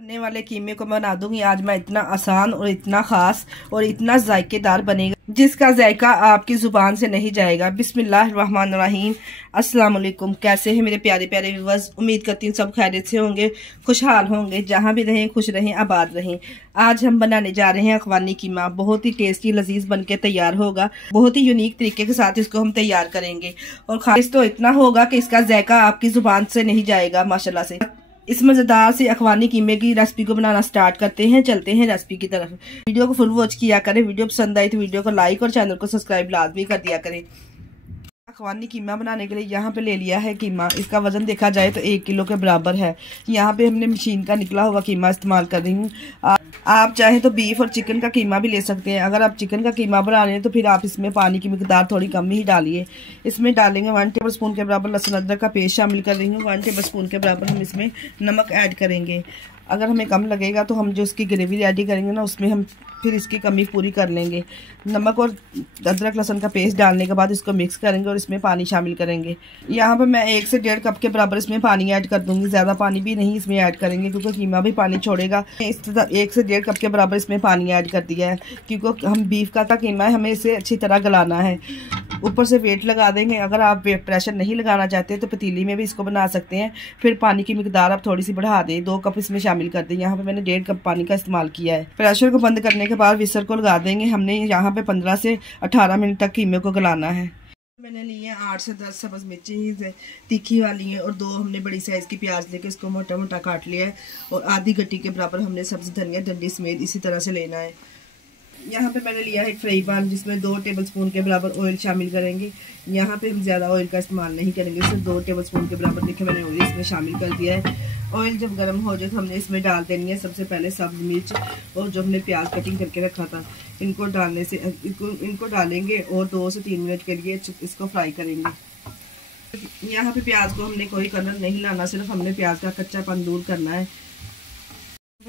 बनने वाले कीमे को बना दूंगी आज मैं इतना आसान और इतना खास और इतना जायकेदार बनेगा जिसका जायका आपकी जुबान से नहीं जाएगा। बिस्मिल्लाहिर्रहमानिर्रहीम। अस्सलाम वालेकुम। कैसे हैं मेरे प्यारे प्यारे व्यूअर्स। उम्मीद करती हूँ सब खैरियत से होंगे, खुशहाल होंगे, जहाँ भी रहें खुश रहें, आबाद रहें। आज हम बनाने जा रहे हैं अखवानी कीमा। बहुत ही टेस्टी लजीज बनके तैयार होगा। बहुत ही यूनिक तरीके के साथ इसको हम तैयार करेंगे और खास तो इतना होगा कि इसका जायका आपकी जुबान से नहीं जाएगा माशाल्लाह से। इस मजेदार से अखवानी कीमे की रेसिपी को बनाना स्टार्ट करते हैं। चलते हैं रेसिपी की तरफ। वीडियो को फुल वॉच किया करें। वीडियो पसंद आई तो वीडियो को लाइक और चैनल को सब्सक्राइब लाजमी कर दिया करें। अखवानी कीमा बनाने के लिए यहाँ पे ले लिया है कीमा। इसका वजन देखा जाए तो 1 किलो के बराबर है। यहाँ पे हमने मशीन का निकला हुआ कीमा इस्तेमाल कर रही हूँ। आप चाहे तो बीफ और चिकन का कीमा भी ले सकते हैं। अगर आप चिकन का कीमा बना रहे हैं तो फिर आप इसमें पानी की मिकदार थोड़ी कम ही डालिए। इसमें डालेंगे 1 टेबल स्पून के बराबर लहसुन अदरक का पेस्ट शामिल कर रही हूँ। 1 टेबल स्पून के बराबर हम इसमें नमक ऐड करेंगे। अगर हमें कम लगेगा तो हम जो उसकी ग्रेवी रेडी करेंगे ना उसमें हम फिर इसकी कमी पूरी कर लेंगे। नमक और अदरक लहसुन का पेस्ट डालने के बाद इसको मिक्स करेंगे और इसमें पानी शामिल करेंगे। यहाँ पर मैं 1 से 1.5 कप के बराबर इसमें पानी ऐड कर दूंगी। ज़्यादा पानी भी नहीं इसमें ऐड करेंगे क्योंकि कीमा भी पानी छोड़ेगा। इस तरह 1 से 1.5 कप के बराबर इसमें पानी ऐड कर दिया है क्योंकि हम बीफ का कीमा है, हमें इसे अच्छी तरह गलाना है। ऊपर से वेट लगा देंगे। अगर आप प्रेशर नहीं लगाना चाहते तो पतीली में भी इसको बना सकते हैं। फिर पानी की मिकदार आप थोड़ी सी बढ़ा दें, 2 कप इसमें शामिल कर दें। यहाँ पे मैंने 1.5 कप पानी का इस्तेमाल किया है। प्रेशर को बंद करने के बाद विस्लर को लगा देंगे। हमने यहाँ पे 15 से 18 मिनट तक कीमे को गलाना है। मैंने ली है 8 से 10 सब्ज मिर्ची तीखी वाली है और 2 हमने बड़ी साइज की प्याज लेके इसको मोटा मोटा काट लिया है और आधी गट्टी के बराबर हमने सब्जी धनिया डंडी समेत इसी तरह से लेना है। यहाँ पे मैंने लिया है एक फ्राई पैन जिसमें 2 टेबल स्पून के बराबर ऑयल शामिल करेंगे। यहाँ पे हम ज़्यादा ऑयल का इस्तेमाल नहीं करेंगे, सिर्फ 2 टेबल स्पून के बराबर देखिए मैंने ऑयल इसमें शामिल कर दिया है। ऑयल जब गर्म हो जाए तो हमने इसमें डाल देनी है सबसे पहले सब्ज मिर्च और जो हमने प्याज कटिंग करके रखा था इनको डालने से इनको डालेंगे और 2 से 3 मिनट के लिए इसको फ्राई करेंगे। यहाँ पे प्याज को हमने कोई कलर नहीं लाना, सिर्फ हमने प्याज का कच्चापन दूर करना है।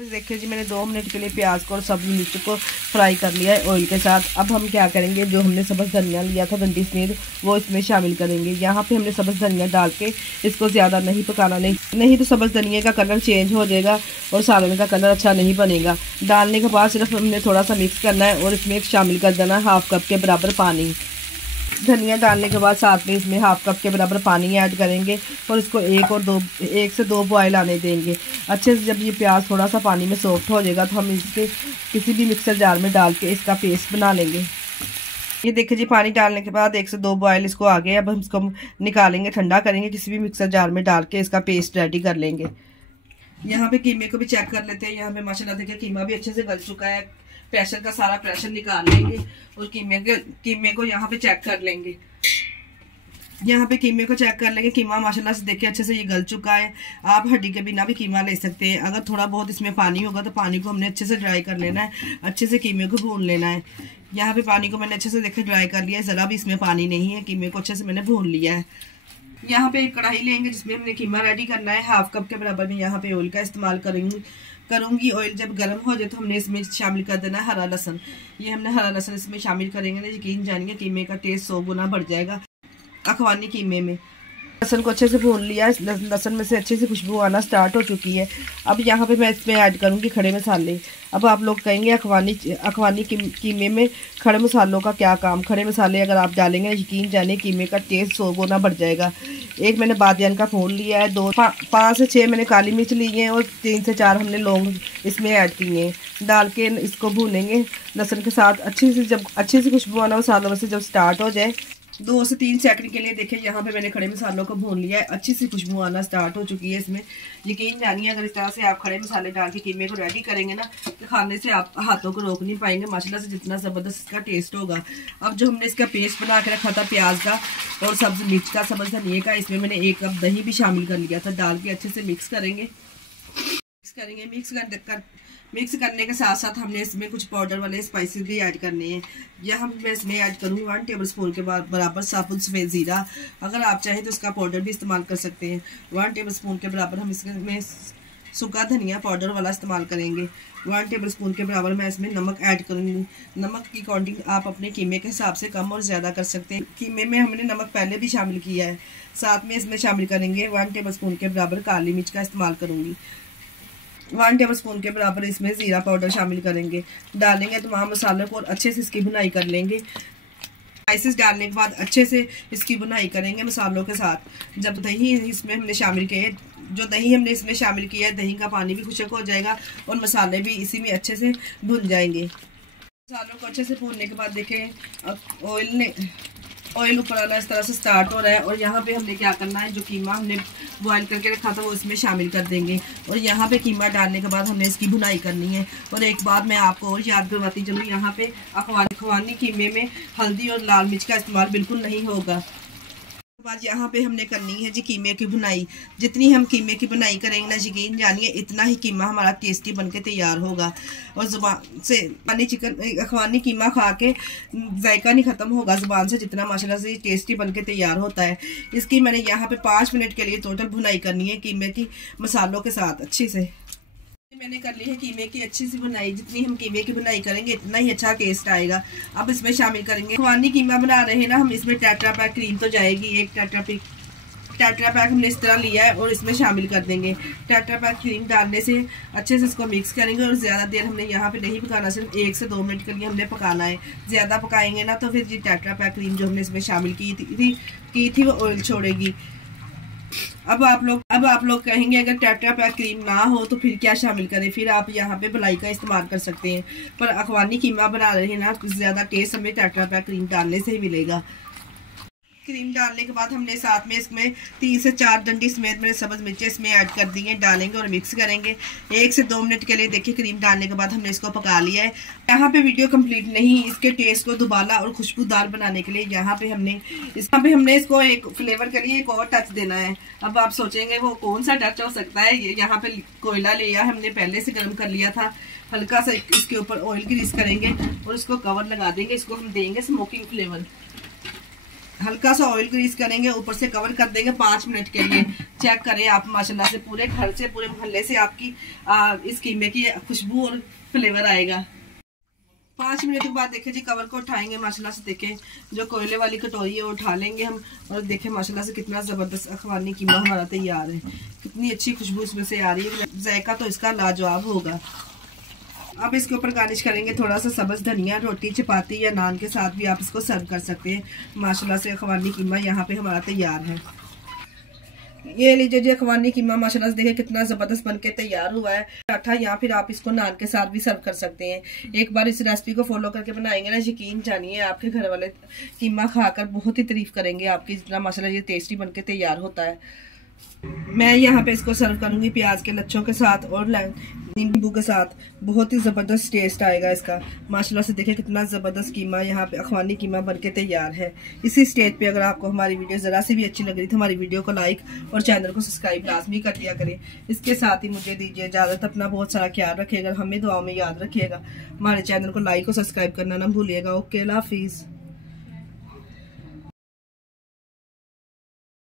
देखिए जी मैंने 2 मिनट के लिए प्याज को और सब्जी मिर्च को फ्राई कर लिया है ऑयल के साथ। अब हम क्या करेंगे, जो हमने सब्ज़ धनिया लिया था डंडी समेत वो इसमें शामिल करेंगे। यहाँ पे हमने सब्ज़ धनिया डाल के इसको ज़्यादा नहीं पकाना, नहीं तो सब्ज़ धनिया का कलर चेंज हो जाएगा और सालन का कलर अच्छा नहीं बनेगा। डालने के बाद सिर्फ हमने थोड़ा सा मिक्स करना है और इसमें शामिल कर देना है 1/2 कप के बराबर पानी। धनिया डालने के बाद साथ में इसमें 1/2 कप के बराबर पानी ऐड करेंगे और इसको 1 से 2 बॉयल आने देंगे अच्छे से। जब ये प्याज थोड़ा सा पानी में सॉफ्ट हो जाएगा तो हम इसके किसी भी मिक्सर जार में डाल के इसका पेस्ट बना लेंगे। ये देखिए जी पानी डालने के बाद 1 से 2 बॉयल इसको आ गए। अब हम इसको निकालेंगे, ठंडा करेंगे, किसी भी मिक्सर जार में डाल के इसका पेस्ट रेडी कर लेंगे। यहाँ पे कीमे को भी चेक कर लेते हैं। यहाँ पे माशाल्लाह देखिए कीमा भी अच्छे से गल चुका है। प्रेशर का सारा प्रेशर निकाल लेंगे और कीमे को यहाँ पे चेक कर लेंगे। यहाँ पे कीमे को चेक कर लेंगे। कीमा माशाल्लाह से देखिए अच्छे से ये गल चुका है। आप हड्डी के बिना भी कीमा ले सकते हैं। अगर थोड़ा बहुत इसमें पानी होगा तो पानी को हमने अच्छे से ड्राई कर लेना है, अच्छे से कीमे को भून लेना है। यहाँ पे पानी को मैंने अच्छे से देखिए ड्राई कर लिया है, ज़रा भी इसमें पानी नहीं है। कीमे को अच्छे से मैंने भून लिया है। यहाँ पे एक कढ़ाई लेंगे जिसमें हमने कीमा रेडी करना है। 1/2 कप के बराबर में यहाँ पे ऑयल का इस्तेमाल करूंगी। ऑयल जब गर्म हो जाए तो हमने इसमें शामिल कर देना है हरा लहसुन। ये हमने हरा लहसुन इसमें शामिल करेंगे ना, यकीन जानिए कीमे का टेस्ट 100 गुना बढ़ जाएगा अखवानी कीमे में। लहसुन को अच्छे से भून लिया, लहसुन में से अच्छे से खुशबू आना स्टार्ट हो चुकी है। अब यहाँ पे मैं इसमें ऐड करूँगी खड़े मसाले। अब आप लोग कहेंगे अखवानी कीमे में खड़े मसालों का क्या काम। खड़े मसाले अगर आप डालेंगे यकीन जानिए कीमे का टेस्ट 100 गुना बढ़ जाएगा। एक मैंने बादियान का फूल लिया है, 5 से 6 मैंने काली मिर्च ली है और 3 से 4 हमने लौंग इसमें ऐड किए हैं। डाल के इसको भूनेंगे लहसुन के साथ अच्छे से। जब अच्छे से खुशबू आना मसालों में से जब स्टार्ट हो जाए 2 से 3 सेकंड के लिए देखिए यहाँ पे मैंने खड़े मसालों को भून लिया है। अच्छी सी खुशबू आना स्टार्ट हो चुकी है इसमें। यकीन जानिए अगर इस तरह से आप खड़े मसाले डाल के कीमे को रेडी करेंगे ना तो खाने से आप हाथों को रोक नहीं पाएंगे माशाल्लाह से, जितना ज़बरदस्त इसका टेस्ट होगा। अब जो हमने इसका पेस्ट बना के रखा था प्याज का और सब्ज़ मिर्च का सब्ज़ धनिए का, इसमें मैंने 1 कप दही भी शामिल कर लिया था। डाल के अच्छे से मिक्स करेंगे। मिक्स करने के साथ साथ हमने इसमें कुछ पाउडर वाले स्पाइसेस भी ऐड करने हैं। यहाँ मैं इसमें ऐड करूँगी 1 टेबल स्पून के बराबर साबुत सफ़ेद ज़ीरा। अगर आप चाहें तो इसका पाउडर भी इस्तेमाल कर सकते हैं। 1 टेबल स्पून के बराबर हम इसमें सूखा धनिया पाउडर वाला इस्तेमाल करेंगे। 1 टेबल स्पून के बराबर मैं इसमें नमक ऐड करूँगी। नमक की क्वांटिटी आप अपने कीमे के हिसाब से कम और ज़्यादा कर सकते हैं। कीमे में हमने नमक पहले भी शामिल किया है। साथ में इसमें शामिल करेंगे 1 टेबल स्पून के बराबर काली मिर्च का इस्तेमाल करूँगी। 1 टेबल स्पून के बराबर इसमें ज़ीरा पाउडर शामिल करेंगे। डालेंगे तमाम मसालों को और अच्छे से इसकी भुनाई कर लेंगे। स्पाइसेस डालने के बाद अच्छे से इसकी भुनाई करेंगे मसालों के साथ। जब दही इसमें हमने शामिल किए, जो दही हमने इसमें शामिल किया है, दही का पानी भी खुश्क हो जाएगा और मसाले भी इसी में अच्छे से भुन जाएंगे। मसालों को अच्छे से भूनने के बाद देखें अब ऑयल ऊपर आना इस तरह से स्टार्ट हो रहा है। और यहाँ पे हमने क्या करना है, जो कीमा हमने बॉईल करके रखा था वो इसमें शामिल कर देंगे। और यहाँ पे कीमा डालने के बाद हमने इसकी भुनाई करनी है। और एक बात मैं आपको और याद करवाती चलूँ, यहाँ पे अखवानी कीमे में हल्दी और लाल मिर्च का इस्तेमाल बिल्कुल नहीं होगा। बाद यहाँ पे हमने करनी है जी कीमे की भुनाई। जितनी हम कीमे की भुनाई करेंगे ना, यकीन जानिए इतना ही कीमा हमारा टेस्टी बनके तैयार होगा। और ज़ुबान से अखवानी कीमा खा के जायका नहीं ख़त्म होगा ज़ुबान से, जितना माशाल्लाह से टेस्टी बनके तैयार होता है। इसकी मैंने यहाँ पे 5 मिनट के लिए टोटल भुनाई करनी है कीमे की मसालों के साथ अच्छी से। मैंने कर ली है कीमे की अच्छी सी बुनाई। जितनी हम कीमे की बुनाई करेंगे इतना ही अच्छा टेस्ट आएगा। अब इसमें शामिल करेंगे अखवानी कीमा बना रहे हैं ना हम, इसमें टेट्रा पैक क्रीम तो जाएगी। एक टेट्रा पैक हमने इस तरह लिया है और इसमें शामिल कर देंगे। टेट्रा पैक क्रीम डालने से अच्छे से इसको मिक्स करेंगे। और ज़्यादा देर हमने यहाँ पे नहीं पकाना, सिर्फ 1 से 2 मिनट के लिए हमने पकाना है। ज़्यादा पकाएंगे ना तो फिर ये टेट्रा पैक क्रीम जो हमने इसमें शामिल की थी वो ऑयल छोड़ेगी। अब आप लोग कहेंगे अगर टेट्रा पैक क्रीम ना हो तो फिर क्या शामिल करें, फिर आप यहाँ पे मलाई का इस्तेमाल कर सकते हैं। पर अखवानी कीमा बना रहे हैं ना, ज़्यादा टेस्ट हमें टेट्रा पैक क्रीम डालने से ही मिलेगा। क्रीम डालने के बाद हमने साथ में इसमें 3 से 4 डंडी समेत मैंने सब्ज़ मिर्चें इसमें ऐड कर दी हैं। डालेंगे और मिक्स करेंगे 1 से 2 मिनट के लिए। देखिए क्रीम डालने के बाद हमने इसको पका लिया है। यहाँ पे वीडियो कंप्लीट नहीं, इसके टेस्ट को दुबारा और खुशबूदार बनाने के लिए यहाँ पे हमने इसको एक फ्लेवर के लिए एक और टच देना है। अब आप सोचेंगे वो कौन सा टच हो सकता है। यहाँ पे कोयला लिया हमने पहले से गर्म कर लिया था। हल्का सा इसके ऊपर ऑयल ग्रीस करेंगे और इसको कवर लगा देंगे। इसको हम देंगे स्मोकिंग फ्लेवर। हल्का सा ऑयल ग्रीस करेंगे, ऊपर से कवर कर देंगे 5 मिनट के लिए। चेक करें आप माशाल्लाह से पूरे घर से पूरे मोहल्ले से आपकी इस कीमे की खुशबू और फ्लेवर आएगा। 5 मिनट के बाद देखें जी कवर को उठाएंगे। माशाल्लाह से देखें जो कोयले वाली कटोरी है वो उठा लेंगे हम। और देखें माशाल्लाह से कितना ज़बरदस्त अखवानी कीमा हमारा तैयार है। कितनी अच्छी खुशबू इसमें से आ रही है। जायका तो इसका लाजवाब होगा। अब इसके ऊपर गार्निश करेंगे थोड़ा सा सब्ज़ धनिया। रोटी चपाती या नान के साथ भी आप इसको सर्व कर सकते हैं। माशाल्लाह से अखवानी कीमा यहाँ पे हमारा तैयार है। ये लीजिए जी अखवानी कीमा माशाल्लाह से देखिए कितना ज़बरदस्त बनके तैयार हुआ है। पराठा या फिर आप इसको नान के साथ भी सर्व कर सकते हैं। एक बार इस रेसिपी को फॉलो करके बनाएंगे ना, यकीन जानिए आपके घर वाले कीमा खाकर बहुत ही तारीफ करेंगे आपकी, जितना माशाल्लाह ये टेस्टी बनके तैयार होता है। मैं यहाँ पे इसको सर्व करूंगी प्याज के लच्छों के साथ और नींबू के साथ। बहुत ही ज़बरदस्त टेस्ट आएगा इसका। माशाल्लाह से देखिए कितना ज़बरदस्त कीमा यहाँ पे अखवानी कीमा बनके तैयार है। इसी स्टेज पे अगर आपको हमारी वीडियो ज़रा से भी अच्छी लग रही तो हमारी वीडियो को लाइक और चैनल को सब्सक्राइब लाजमी कर दिया करें। इसके साथ ही मुझे दीजिए इजाज़त। अपना बहुत सारा ख्याल रखिएगा, हमें दुआओं में याद रखिएगा। हमारे चैनल को लाइक और सब्सक्राइब करना ना भूलिएगा। ओके, अल्लाह हाफिज़।